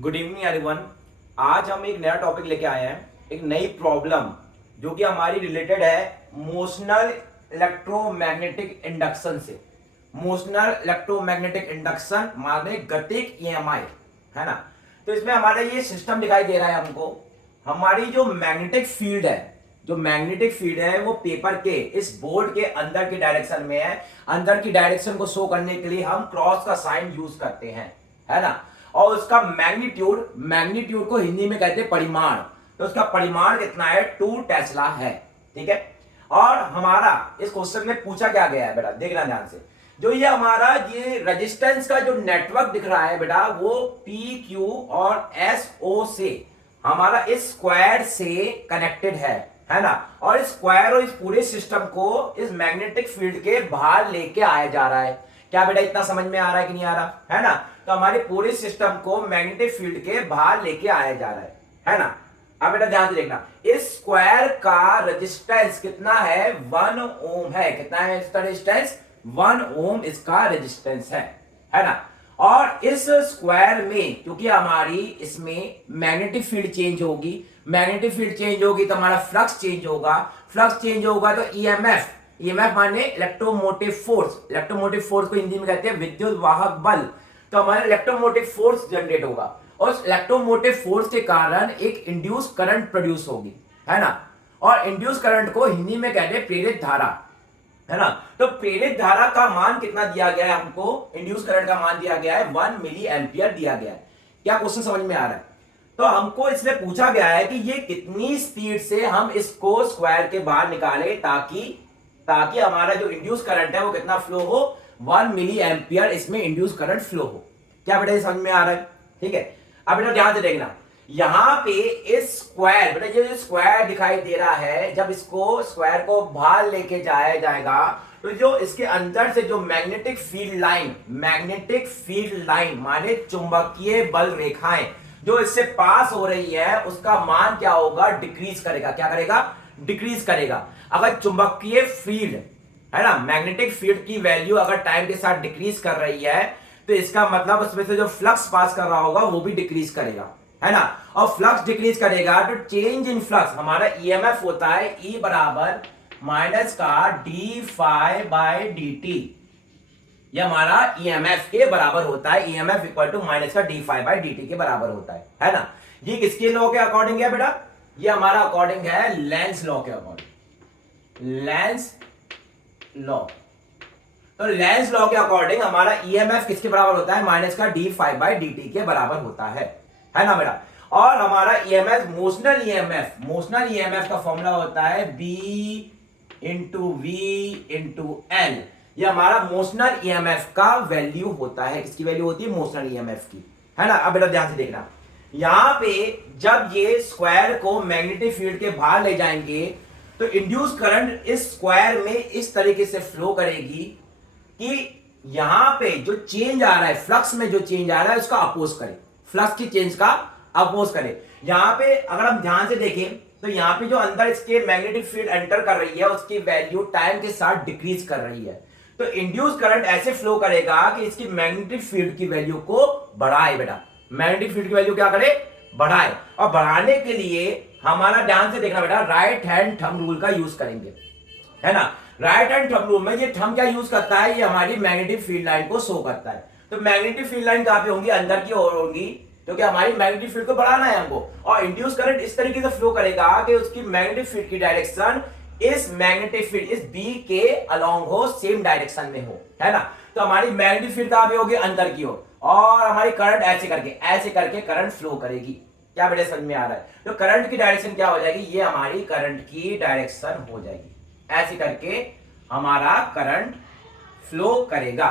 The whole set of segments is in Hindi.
Good evening everyone. आज हम एक नया टॉपिक लेके आए हैं, एक नई प्रॉब्लम जो कि हमारी रिलेटेड है मोशनल इलेक्ट्रोमैग्नेटिक इंडक्शन से। मोशनल इलेक्ट्रोमैग्नेटिक इंडक्शन माने गतिक ईएमआई, है ना। तो इसमें हमारा ये सिस्टम दिखाई दे रहा है हमको। हमारी जो मैग्नेटिक फील्ड है, वो पेपर के इस बोर्ड के अंदर की डायरेक्शन में है। अंदर की डायरेक्शन को शो करने के लिए हम क्रॉस का साइन यूज करते हैं, है ना। और उसका मैग्नीट्यूड को हिंदी में कहते हैं परिमाण। तो उसका परिमाण कितना है? 2 टेस्ला है, ठीक है। और हमारा इस क्वेश्चन में पूछा क्या गया है बेटा, देखना ध्यान से। जो ये हमारा ये रेजिस्टेंस का जो नेटवर्क दिख रहा है बेटा, वो पी क्यू और एस ओ से हमारा इस स्क्वायर से कनेक्टेड है ना। और इस स्क्वायर और इस पूरे सिस्टम को इस मैग्नेटिक फील्ड के बाहर लेके आया जा रहा है। क्या बेटा इतना समझ में आ रहा है कि नहीं आ रहा, है ना। तो हमारे पूरे सिस्टम को मैग्नेटिक फील्ड के बाहर लेके आया जा रहा है ना। अब बेटा ध्यान से देखना, इस स्क्वायर का रेजिस्टेंस कितना है? 1 ओम है। कितना है इसका रेजिस्टेंस? 1 ओम इसका रेजिस्टेंस है ना। और इस स्क्वायर में क्योंकि हमारी इसमें मैग्नेटिक फील्ड चेंज होगी, तो हमारा फ्लक्स चेंज होगा, तो ईएमएफ माने इलेक्ट्रोमोटिव फोर्स को हिंदी में कहते हैं विद्युत वाहक बल। तो हमारा इलेक्ट्रोमोटिव फोर्स जनरेट होगा और उस इलेक्ट्रोमोटिव फोर्स के कारण एक इंड्यूस करंट प्रोड्यूस होगी, है ना। और इंड्यूस करंट को हिंदी में कहते हैं प्रेरित धारा, है ना। तो प्रेरित धारा का मान कितना दिया गया है हमको? इंड्यूस करंट का मान दिया गया है 1 मिली एम्पियर दिया गया है। क्या क्वेश्चन समझ में आ रहा है? तो हमको इसमें पूछा गया है कि ये कितनी स्पीड से हम इसको स्क्वायर के बाहर निकाले ताकि हमारा जो इंड्यूस करंट है वो कितना फ्लो हो? 1 मिली एम्पियर इसमें इंड्यूस करंट फ्लो हो। क्या बेटा ये समझ में आ रहा है? ठीक है। अब बेटा ध्यान से देखना, यहां पे इस स्क्वायर, बेटा ये जो स्क्वायर दिखाई दे रहा है, जब इसको स्क्वायर को बाहर लेके जाया जाएगा तो जो इसके अंदर से जो मैग्नेटिक फील्ड लाइन माने चुंबकीय बल रेखाएं जो इससे पास हो रही है, उसका मान क्या होगा? डिक्रीज करेगा। क्या करेगा? डिक्रीज करेगा। अगर चुंबकीय फील्ड, है ना, मैग्नेटिक फील्ड की वैल्यू अगर टाइम के साथ डिक्रीज कर रही है तो इसका मतलब उसमें से जो फ्लक्स पास कर रहा होगा वो भी डिक्रीज करेगा, है ना। और फ्लक्स डिक्रीज करेगा तो चेंज इन फ्लक्स, हमारा ईएमएफ होता है ई बराबर माइनस का D phi by D T. यह हमारा ईएमएफ के बराबर होता है। ईएमएफ इक्वल टू माइनस का D phi by D T के बराबर होता है ना। ये किसके लॉ के अकॉर्डिंग है बेटा? ये हमारा अकॉर्डिंग है लेंस लॉ के अकॉर्डिंग। लेंस लॉ, तो लेंस लॉ के अकॉर्डिंग हमारा ईएमएफ किसके बराबर होता है? माइनस का D phi by D T के बराबर होता है ना बेटा। और हमारा ईएमएफ मोशनल ईएमएफ का फॉर्मूला होता है B into V into L. ये हमारा मोशनल ईएमएफ का वैल्यू होता है। किसकी वैल्यू होती है? मोशनल ईएमएफ की, है ना। अब बेटा ध्यान से देखना, यहां पे जब ये स्क्वायर को मैग्नेटिक फील्ड के बाहर ले जाएंगे तो इंड्यूस करंट इस स्क्वायर में इस तरीके से फ्लो करेगी कि यहां पे जो चेंज आ रहा है, फ्लक्स में जो चेंज आ रहा है उसका अपोज करे, फ्लक्स की चेंज का अपोज करे। यहां पे अगर हम ध्यान से देखें तो यहां पे जो अंदर इसके मैग्नेटिक फील्ड एंटर कर रही है उसकी वैल्यू टाइम के साथ डिक्रीज कर रही है। तो इंड्यूस करंट ऐसे फ्लो करेगा कि इसकी मैग्नेटिक फील्ड की वैल्यू को बढ़ाए बेटा। मैग्नेटिक फील्ड की वैल्यू क्या करे? बढ़ाए। और बढ़ाने के लिए हमारा ध्यान से देखना बेटा, राइट हैंड थंब रूल का यूज करेंगे, है ना। राइट हैंड थंब रूल में ये थंब क्या यूज करता है? ये हमारी मैग्नेटिक फील्ड लाइन को शो करता है। तो मैग्नेटिक फील्ड लाइन कहां पे होंगी? अंदर की ओर होंगी, क्योंकि हमारी मैग्नेटिक फील्ड को बढ़ाना है हमको। और इंड्यूस करंट इस तरीके से फ्लो करेगा कि उसकी मैग्नेटिक फील्ड की डायरेक्शन इस मैग्नेटिक फील्ड इस बी के अलोंग हो, सेम डायरेक्शन में हो, है ना। तो हमारी मैग्नेटिक फील्ड कहां पे होगी? अंदर की ओर। और हमारी करंट ऐसे करके करंट फ्लो करेगी। क्या बेटे समझ में आ रहा है? तो करंट की डायरेक्शन क्या हो जाएगी? ये हमारी करंट की डायरेक्शन हो जाएगी। ऐसे करके हमारा करंट फ्लो करेगा।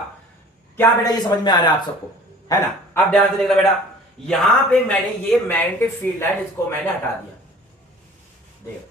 क्या बेटा ये समझ में आ रहा है आप सबको, है ना। अब ध्यान से देखना बेटा, यहां पे मैंने ये मैग्नेटिक फील्ड लाइन इसको मैंने हटा दिया, देखो।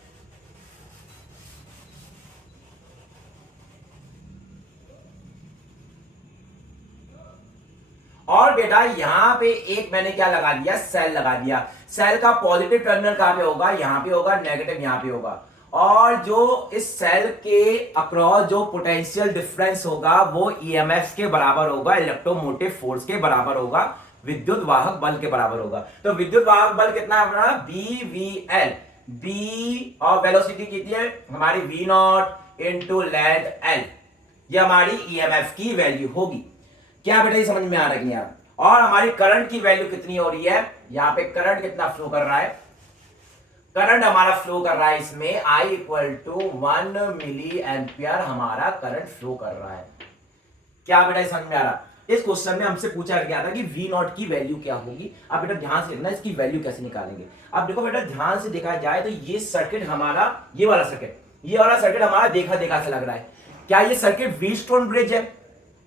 और बेटा यहां पे एक मैंने क्या लगा दिया? सेल लगा दिया। सेल का पॉजिटिव टर्मिनल कहां पे होगा? यहां पे होगा। नेगेटिव यहां पे होगा। और जो इस सेल के अक्रॉस जो पोटेंशियल डिफरेंस होगा वो ईएमएफ के बराबर होगा, इलेक्ट्रोमोटिव फोर्स के बराबर होगा। विद्युत वाहक बल के बराबर होगा। तो विद्युत वाहक बल कितना है हमारा BVL, बी और वेलोसिटी कितनी है हमारी V not into length L, ये हमारी EMF की वैल्यू होगी। क्या बेटा ये समझ में आ रहा है कि नहीं आ रहा? और हमारी करंट की वैल्यू कितनी हो रही है, यहां पे करंट कितना फ्लो कर रहा है, करंट हमारा फ्लो कर रहा है इसमें I equal to 1 milli ampere हमारा करंट फ्लो कर रहा है। क्या बेटा समझ में आ रहा? इस क्वेश्चन में हमसे पूछा गया था कि V नॉट की वैल्यू क्या होगी। अब बेटा ध्यान से देखना इसकी वैल्यू कैसे निकालेंगे। अब देखो बेटा ध्यान से देखा जाए तो ये सर्किट हमारा, ये वाला सर्किट हमारा देखा देखा से लग रहा है। क्या ये सर्किट व्हीटस्टोन ब्रिज है?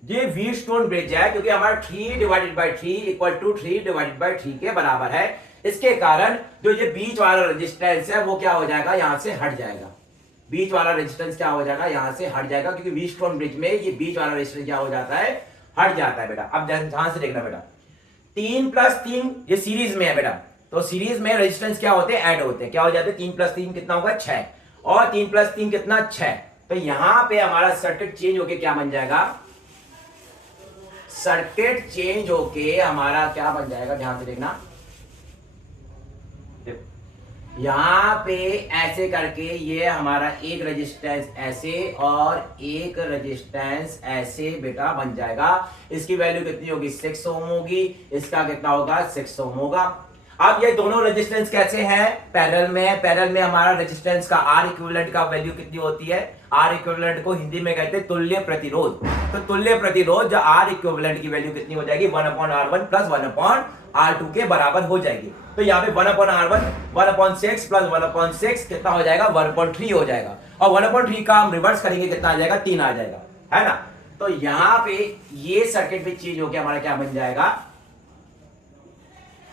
ये व्हीटस्टोन ब्रिज है क्योंकि हमारा 3 divided by 3 equal to 3 divided by 3 के बराबर है। इसके कारण जो ये बीच वाला रेजिस्टेंस है वो क्या हो जाएगा, यहां से हट जाएगा। बीच वाला रेजिस्टेंस क्या हो जाएगा, यहां से हट जाएगा, क्योंकि व्हीटस्टोन ब्रिज में ये बीच वाला रेजिस्टेंस क्या हो जाता है, हट जाता है बेटा। अब ध्यान से देखना बेटा, 3 प्लस 3 ये सीरीज में है बेटा, तो सीरीज में रेजिस्टेंस क्या होते हैं, ऐड होते हैं। क्या हो जाते हैं, 3 प्लस 3 कितना होगा 6, और 3 प्लस 3 कितना 6। तो यहां पे हमारा सर्किट चेंज होके क्या बन जाएगा, सर्किट चेंज होके हमारा क्या बन जाएगा, ध्यान से देखना। यहां पे ऐसे करके ये हमारा एक रेजिस्टेंस ऐसे और एक रेजिस्टेंस ऐसे बेटा बन जाएगा। इसकी वैल्यू कितनी होगी, 6 ओम होगी, इसका कितना होगा 6 ओम होगा। अब ये दोनों रेजिस्टेंस कैसे हैं, पैरेलल में है। पैरेलल में हमारा रेजिस्टेंस का R इक्विवेलेंट का वैल्यू कितनी होती है, R इक्विवेलेंट को हिंदी में कहते हैं तुल्य प्रतिरोध। तो तुल्य प्रतिरोध जो R इक्विवेलेंट की वैल्यू कितनी हो जाएगी, 1/R1 प्लस 1/R2 के बराबर हो जाएगी। तो यहाँ पे 1/R1 1/6 प्लस 1/6 कितना हो जाएगा, 1/3 हो जाएगा। और 1/3 का हम रिवर्स करेंगे कितना आ जाएगा, 3 आ जाएगा, है ना। तो यहाँ पे ये सर्किट भी चेंज होकर हमारा क्या बन जाएगा,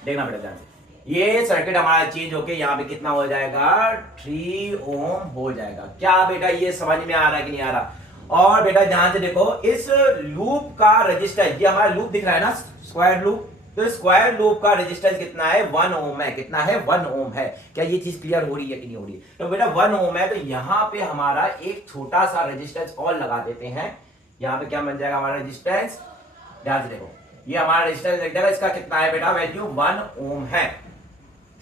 देखना बेटा ध्यान से, ये सर्किट हमारा चेंज होके यहाँ पे कितना हो जाएगा, 3 ओम हो जाएगा। क्या बेटा ये समझ में आ रहा है कि नहीं आ रहा? और बेटा ध्यान से देखो, इस लूप का रेजिस्टेंस, ये हमारा लूप दिख रहा है ना, स्क्वायर लूप, तो स्क्वायर लूप का रेजिस्टेंस कितना है, 1 ओम है। कितना है, 1 ओम है। क्या ये चीज क्लियर हो रही है कि नहीं हो रही है? तो बेटा 1 ओम है, तो यहाँ पे हमारा एक छोटा सा रेजिस्टेंस और लगा देते हैं। यहाँ पे क्या बन जाएगा हमारा रेजिस्टेंस, ध्यान से देखो, ये हमारा रेजिस्टेंस लग जाएगा, इसका कितना है बेटा वैल्यू, 1 ओम है।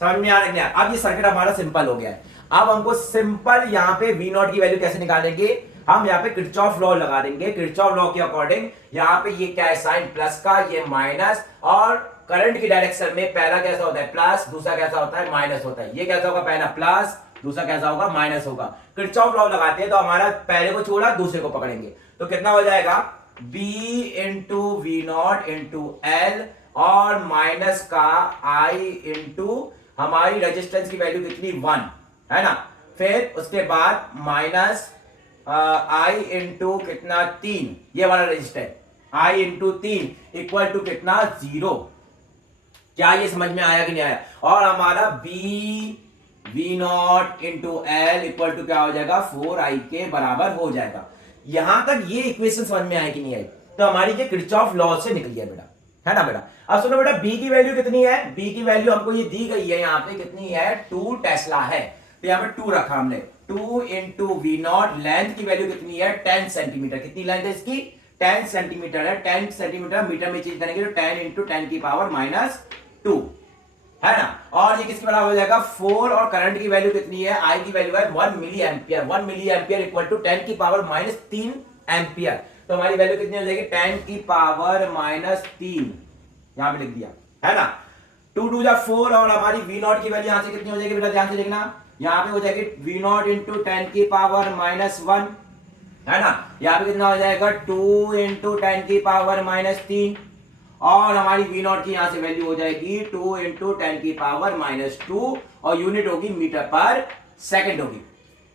समझ में आ रहा है? अब ये सर्किट हमारा सिंपल हो गया है। अब हमको सिंपल यहाँ पे V नॉट की वैल्यू कैसे निकालेंगे, हम यहाँ पे किरचॉफ लॉ लगा देंगे। किरचॉफ लॉ के अकॉर्डिंग यहाँ पे ये क्या है, साइन प्लस का, ये माइनस, और करंट की डायरेक्शन में पहला कैसा होता है प्लस, दूसरा कैसा होता है माइनस होता है। ये कैसा होगा, पहला प्लस, दूसरा कैसा होगा माइनस होगा। किरचॉफ लॉ लगाते हैं तो हमारा पहले को छोड़ा दूसरे को पकड़ेंगे, तो कितना हो जाएगा, B into V not into L, और माइनस का I इंटू हमारी रेजिस्टेंस की वैल्यू कितनी, 1 है ना। फिर उसके बाद माइनस I इंटू कितना 3, ये वाला resistance I into 3 equal to कितना 0। क्या ये समझ में आया कि नहीं आया? और हमारा V not into L equal to क्या हो जाएगा, 4I के बराबर हो जाएगा। यहां तक ये इक्वेशन समझ में आया कि नहीं आई? तो हमारी ये किरचॉफ लॉ से निकली है बेटा, है ना बेटा। अब सुनो बेटा, B की वैल्यू कितनी है, B की वैल्यू हमको ये दी गई है यहाँ पे, कितनी है, 2 टेस्ला है। तो यहाँ पे 2 रखा हमने, 2 इंटू वी नॉट, लेंथ की वैल्यू कितनी है, 10 सेंटीमीटर। कितनी लेंथ है इसकी, 10 सेंटीमीटर है। 10 सेंटीमीटर मीटर में चेंज करेंगे तो 10 इंटू 10 की पावर -2 है ना। और ये किसके बराबर हो जाएगा, 4। और करंट की वैल्यू कितनी है, आई की वैल्यू है 1 milli ampere. 1 milli ampere equal to 10 की पावर -3 एम्पियर। तो हमारी वैल्यू कितनी हो जाएगी, 10 की पावर -3, यहां पे लिख दिया, है ना। 2 2 4, और हमारी वी नॉट की वैल्यू यहां से कितनी हो जाएगी बेटा, ध्यान से देखना, यहां पे हो जाएगी वी नॉट इंटू 10 की पावर -1, है ना। यहां पे कितना हो जाएगा, 2 इंटू 10 की पावर -3, और हमारी वी नॉट की यहां से वैल्यू हो जाएगी 2 इंटू 10 की पावर -2, और यूनिट होगी मीटर पर सेकंड होगी,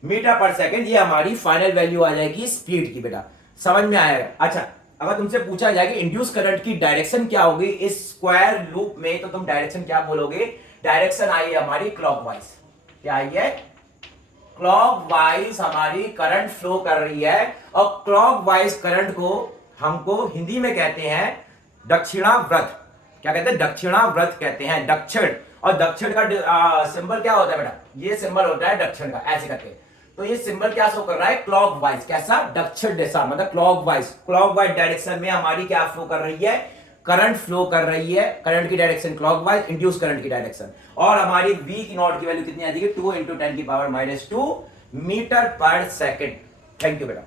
मीटर पर सेकंड। ये हमारी फाइनल वैल्यू आ जाएगी स्पीड की बेटा, समझ में आएगा। अच्छा, अगर तुमसे पूछा जाए कि इंड्यूस करंट की डायरेक्शन क्या होगी इस स्क्वायर लूप में, तो तुम डायरेक्शन क्या बोलोगे, डायरेक्शन आई है हमारी क्लॉकवाइज। क्या आई है, क्लॉकवाइज हमारी करंट फ्लो कर रही है, और क्लॉकवाइज करंट को हमको हिंदी में कहते हैं दक्षिणाव्रत। क्या कहते हैं, दक्षिणाव्रत कहते हैं, दक्षिण। और दक्षिण का सिंबल क्या होता है बेटा, ये सिंबल होता है दक्षिण का, ऐसे करके। तो ये सिंबल क्या शो कर रहा है, क्लॉकवाइज। कैसा, दक्षिण दिशा, मतलब क्लॉकवाइज। क्लॉकवाइज डायरेक्शन में हमारी क्या फ्लो कर रही है, करंट फ्लो कर रही है, करंट की डायरेक्शन क्लॉकवाइज, इंड्यूस करंट की डायरेक्शन, और हमारी वी की नॉट की वैल्यू कितनी आती है 2 × 10⁻²मीटर पर सेकेंड। थैंक यू बेटा।